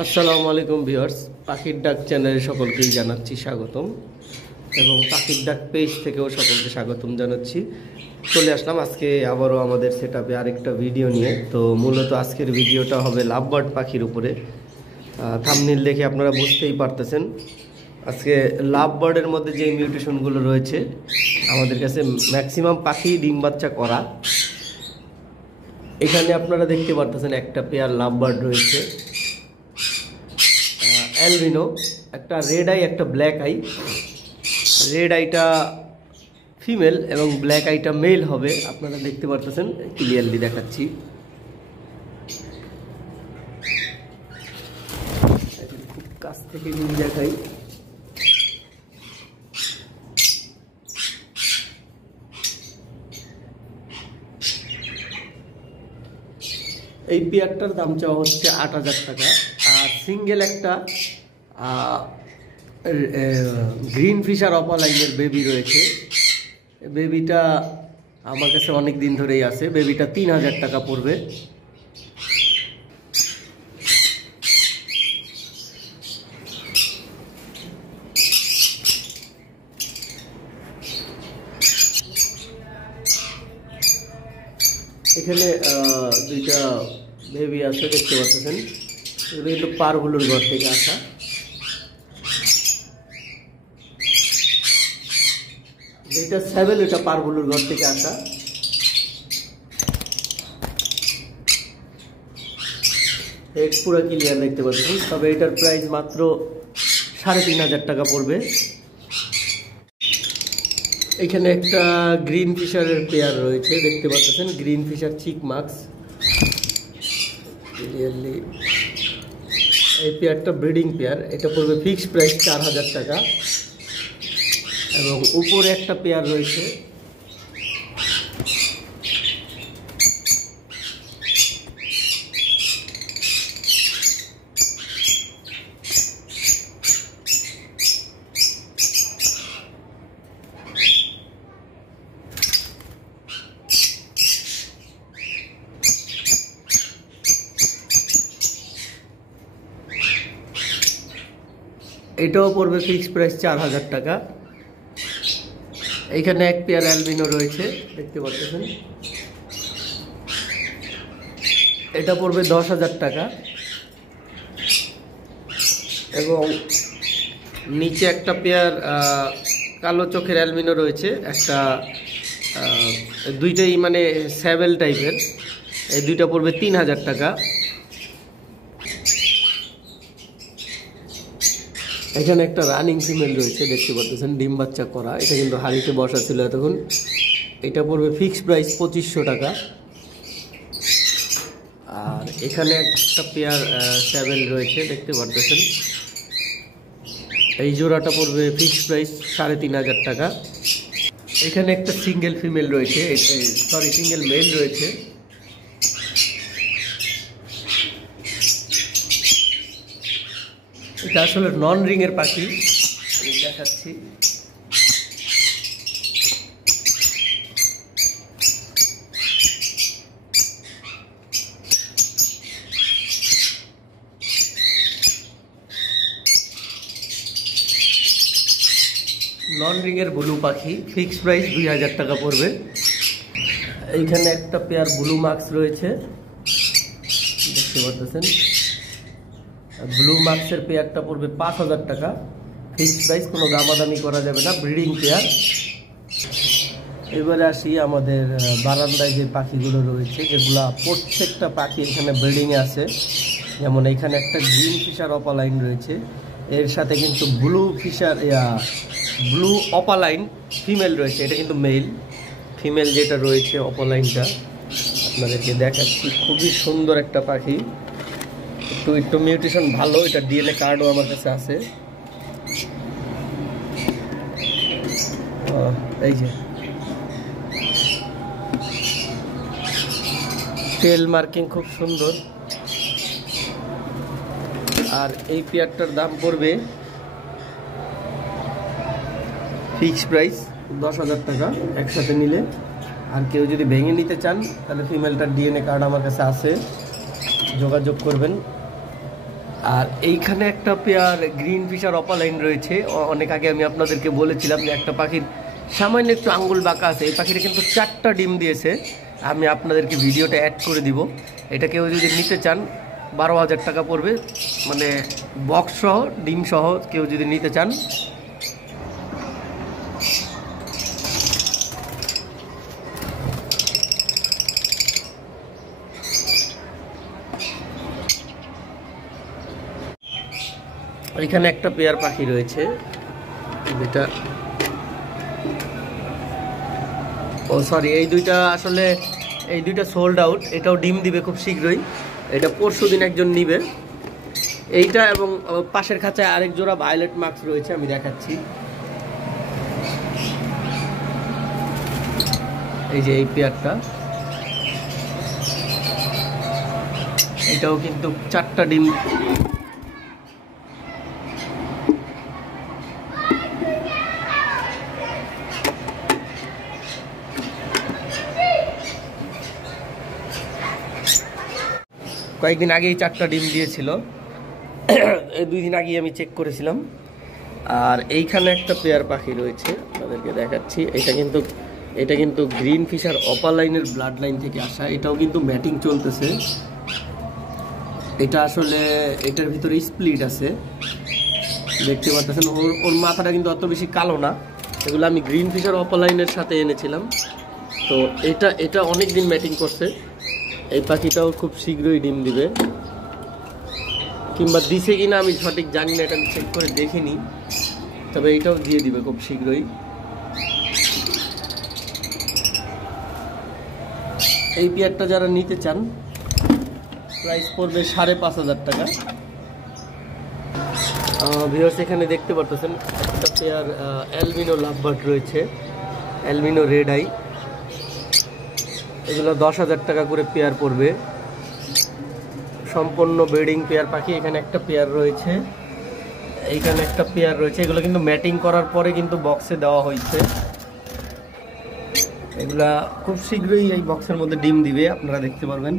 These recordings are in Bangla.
আসসালামু আলাইকুম ভিউয়ার্স, পাখির ডাক চ্যানেলে সকলকেই জানাচ্ছি স্বাগতম এবং পাখির ডাক পেজ থেকেও সকলকে স্বাগতম জানাচ্ছি। চলে আসলাম আজকে আবারও আমাদের সেটআপে আরেকটা ভিডিও নিয়ে। তো মূলত আজকের ভিডিওটা হবে লাভবার্ড পাখির উপরে। থাম্বনেল দেখে আপনারা বুঝতেই পারতেছেন আজকে লাভবার্ডের মধ্যে যে মিউটেশনগুলো রয়েছে আমাদের কাছে ম্যাক্সিমাম পাখি ডিম বাচ্চা করা। এখানে আপনারা দেখতে পারতেছেন একটা পেয়ার লাভবার্ড রয়েছে, অ্যালবিনো, একটা রেড আই একটা ব্ল্যাক আই। রেড আইটা ফিমেল এবং ব্ল্যাক আইটা মেল হবে। আপনারা দেখতে পারতেছেন, ক্লিয়ারলি দেখাচ্ছি। খুব কাছ থেকে নিয়ে দেখাই। এই পেয়ারটার দাম চাওয়া হচ্ছে ৮,০০০ টাকা। আর সিঙ্গেল একটা গ্রিন ফিশার অপালাইনের বেবি রয়েছে। বেবিটা আমার কাছে অনেক দিন ধরেই আছে। বেবিটা ৩,০০০ টাকা পড়বে। এখানে দুইটা বেবি আছে, দেখতে পাচ্ছেন। এগুলো কিন্তু পারগুলোর ঘর থেকে আসা। যেটা সেভেল, এটা পারগুলোর ঘর থেকে আসা। হেড পুরো ক্লিয়ার দেখতে পাচ্ছেন। তবে এটার প্রাইস মাত্র ৩,৫০০ টাকা পড়বে। এখানে একটা গ্রিন ফিশারের পেয়ার রয়েছে, দেখতে পাচ্ছেন। গ্রিন ফিশার চিক মার্কস ক্লিয়ারলি। এই পেয়ারটা ব্রিডিং পেয়ার। এটা পড়বে ফিক্সড প্রাইস ৪,০০০ টাকা। এবং উপরে একটা পেয়ার রয়েছে, এটাও পড়বে ফিক্সড প্রাইস ৪,০০০ টাকা। এইখানে এক পেয়ার অ্যালবিনো রয়েছে, দেখতে পাচ্ছেন। এটা পড়বে ১০,০০০ টাকা। এবং নিচে একটা পেয়ার কালো চোখের অ্যালবিনো রয়েছে। একটা দুইটাই মানে স্যাভেল টাইপের। এই দুইটা পড়বে ৩,০০০ টাকা। এখানে একটা রানিং ফিমেল রয়েছে, দেখতে পাচ্ছেন, ডিম বাচ্চা করা। এটা কিন্তু হাড়িতে বসা ছিল এতক্ষণ। এটা পড়বে ফিক্সড প্রাইস ২৫০০ টাকা। আর এখানে একটা পেয়ার স্যাভেল রয়েছে, দেখতে পাচ্ছেন। এই জোড়াটা পড়বে ফিক্সড প্রাইস ৩,৫০০ টাকা। এখানে একটা সিঙ্গেল ফিমেল রয়েছে, সিঙ্গেল মেল রয়েছে। এটা আসলে নন রিং এর পাখি, আমি দেখাচ্ছি। নন রিং এর ব্লু পাখি, ফিক্সড প্রাইস ২,০০০ টাকা পড়বে। এইখানে একটা পেয়ার ব্লু মার্কস রয়েছে, দেখতে পাচ্ছেন। ব্লু মার্কসের পেয়ারটা পড়বে ৫,০০০ টাকা। ফিক্সড প্রাইস, কোনো দামাদামি করা যাবে না, ব্রিডিং পেয়ার। এবারে আসি আমাদের বারান্দায় যে পাখিগুলো রয়েছে, যেগুলা প্রত্যেকটা পাখি এখানে ব্রিডিংয়ে আছে। যেমন এখানে একটা গ্রিন ফিশার অপালাইন রয়েছে, এর সাথে কিন্তু ব্লু অপালাইন ফিমেল রয়েছে। এটা কিন্তু মেল। ফিমেল যেটা রয়েছে অপালাইনটা আপনাদেরকে দেখাচ্ছি। খুবই সুন্দর একটা পাখি, একটু মিউটেশন ভালো। এটা ডিএনএ কার্ডও আমার কাছে আছে। এই যে টেল মার্কিং খুব সুন্দর। আর এই পেয়ারটার দাম পড়বে ফিক্সড প্রাইস ১০,০০০ টাকা একসাথে নিলে। আর কেউ যদি ভেঙে নিতে চান তাহলে ফিমেলটার ডিএনএ কার্ড আমার কাছে আছে, যোগাযোগ করবেন। আর এইখানে একটা পেয়ার গ্রিন ফিশার অপালাইন রয়েছে। অনেক আগে আমি আপনাদেরকে বলেছিলাম যে একটা পাখির সামান্য একটু আঙ্গুল বাঁকা আছে। এই পাখিটা কিন্তু 4টা ডিম দিয়েছে। আমি আপনাদেরকে ভিডিওটা অ্যাড করে দিব। এটা কেউ যদি নিতে চান 12,000 টাকা পড়বে, মানে বক্স সহ ডিম সহ কেউ যদি নিতে চান। এখানে একটা পেয়ার পাখি রয়েছে, যেটা সরি এই দুইটা সোল্ড আউট। এটাও ডিম দিবে খুব শীঘ্রই, এটা পরশুদিন একজন নিবে। এইটা এবং পাশের খাঁচায় আরেক জোড়া ভায়োলেট মার্কস রয়েছে, আমি দেখাচ্ছি। এই যে এই পেয়ারটা, এটাও কিন্তু 4টা ডিম। কয়েকদিন আগেই 4টা ডিম দিয়েছিল, 2 দিন আগেই আমি চেক করেছিলাম। আর এইখানে একটা পেয়ার পাখি রয়েছে, আপনাদেরকে দেখাচ্ছি। এটা কিন্তু গ্রিন ফিশার অপালাইনের ব্লাড লাইন থেকে আসা। এটাও কিন্তু ম্যাটিং চলতেছে। এটা আসলে এটার ভিতরে স্প্লিট আছে, দেখতে পাচ্ছেন। ওর মাথাটা কিন্তু অত বেশি কালো না। এগুলো আমি গ্রিন ফিশার অপালাইনের সাথে এনেছিলাম। তো এটা অনেক দিন ম্যাটিং করছে। এই পাখিটাও খুব শীঘ্রই ডিম দিবে, কিংবা দিছে কিনা আমি সঠিক জানি না, এটা আমি চেক করে দেখিনি। তবে এইটাও দিয়ে দিবে খুব শীঘ্রই। এই পেয়ারটা যারা নিতে চান প্রাইস পড়বে 5,500 টাকা। ভিউয়ার্স এখানে দেখতে পারতেছেন একটা পেয়ার অ্যালবিনো লাভবার্ড রয়েছে, অ্যালবিনো রেড আই। এগুলো 10,000 টাকা করে পেয়ার পড়বে, সম্পূর্ণ ব্রিডিং পেয়ার পাখি। এখানে একটা পেয়ার রয়েছে, এইখানে একটা পেয়ার রয়েছে। এগুলো কিন্তু ম্যাটিং করার পরে কিন্তু বক্সে দেওয়া হয়েছে। এগুলা খুব শীঘ্রই এই বক্সের মধ্যে ডিম দিবে, আপনারা দেখতে পারবেন।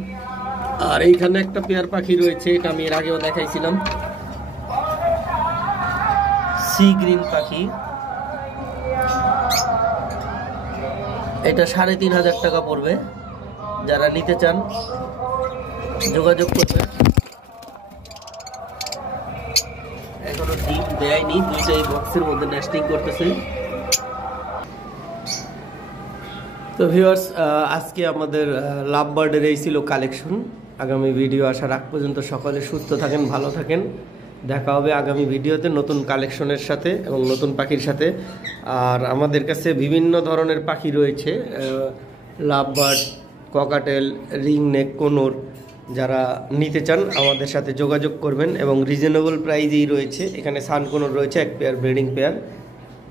আর এইখানে একটা পেয়ার পাখি রয়েছে, এটা আমি এর আগেও দেখাইছিলাম, সি গ্রিন পাখি। এটা 3,500 টাকা পড়বে। যারা নিতে চান যোগাযোগ করবেন। এখনো ডিম দেয়নি, দুইটা এই বক্সের মধ্যে নেস্টিং করতেছে। তো ভিউয়ার্স আজকে আমাদের লাভবার্ডের এই ছিল কালেকশন। আগামী ভিডিও আসার আগ পর্যন্ত সকলে সুস্থ থাকেন, ভালো থাকেন। দেখা হবে আগামী ভিডিওতে নতুন কালেকশনের সাথে এবং নতুন পাখির সাথে। আর আমাদের কাছে বিভিন্ন ধরনের পাখি রয়েছে, লাভবার্ড, ককাটেল, রিং নেক, কোনোর। যারা নিতে চান আমাদের সাথে যোগাযোগ করবেন, এবং রিজনেবল প্রাইজেই রয়েছে। এখানে সান কোনোর রয়েছে এক পেয়ার, ব্রিডিং পেয়ার।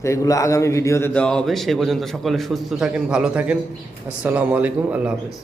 তো এগুলো আগামী ভিডিওতে দেওয়া হবে। সেই পর্যন্ত সকলে সুস্থ থাকেন, ভালো থাকেন। আসসালামু আলাইকুম, আল্লাহ হাফেজ।